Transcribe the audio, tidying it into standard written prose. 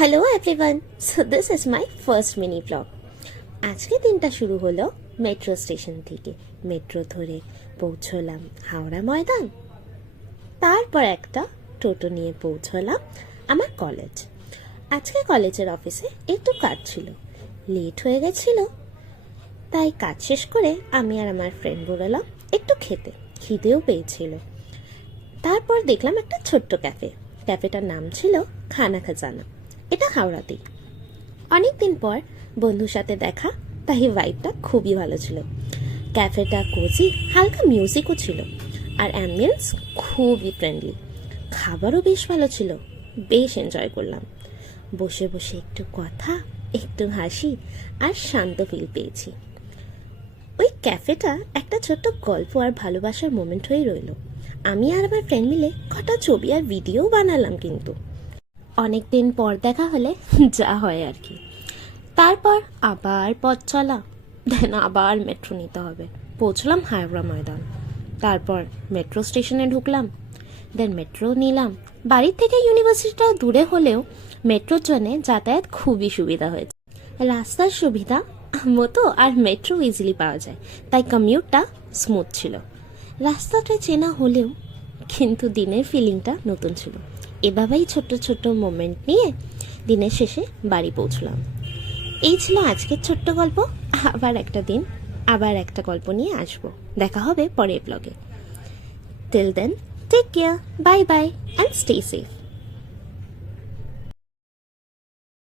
Hello everyone, so this is my first mini blog. আজকে দিনটা শুরু হলো মেট্রো স্টেশন থেকে। মেট্রো ধরে পৌঁছলাম হাওড়া ময়দান, তারপর একটা টোটো নিয়ে পৌঁছলাম আমার কলেজ। আজকে কলেজের অফিসে একটু কাজ ছিল, লেট হয়ে গেছিল, তাই কাজ শেষ করে আমি আর আমার ফ্রেন্ড বেরোলাম একটু খেতে। খিদেও পেয়েছিল। তারপর দেখলাম একটা ছোট্ট ক্যাফেটার নাম ছিল খানা খাজানা। এটা হাওড়াতেই। অনেকদিন পর বন্ধুর সাথে দেখা, তাই ভাইবটা খুবই ভালো ছিল। ক্যাফেটা কোজি, হালকা মিউজিকও ছিল, আর অ্যাম্বিয়েন্স খুবই ফ্রেন্ডলি। খাবারও বেশ ভালো ছিল, বেশ এনজয় করলাম। বসে বসে একটু কথা, একটু হাসি আর শান্ত ফিল পেয়েছি। ওই ক্যাফেটা একটা ছোট্ট গল্প আর ভালোবাসার মোমেন্ট হয়ে রইল। আমি আর আমার ফ্রেন্ড মিলে কটা ছবি আর ভিডিও বানালাম। কিন্তু অনেকদিন পর দেখা হলে যা হয় আর কি। তারপর আবার পথ চলা, দেন আবার মেট্রো নিতে হবে। পৌঁছলাম হাওড়া ময়দান, তারপর মেট্রো স্টেশনে ঢুকলাম, দেন মেট্রো নিলাম। বাড়ির থেকে ইউনিভার্সিটিটা দূরে হলেও মেট্রোর জন্যে যাতায়াত খুবই সুবিধা হয়েছে। রাস্তার সুবিধা মতো আর মেট্রো ইজিলি পাওয়া যায়, তাই কমিউটটা স্মুথ ছিল। রাস্তাটা চেনা হলেও কিন্তু দিনের ফিলিংটা নতুন ছিল। এভাবেই ছোট্ট ছোট্ট মোমেন্ট নিয়ে দিনের শেষে বাড়ি পৌঁছলাম। এই ছিল আজকের ছোট্ট গল্প। আবার একটা দিন আবার একটা গল্প নিয়ে আসবো। দেখা হবে পরের ব্লগে। Till then, take care, bye bye and stay safe.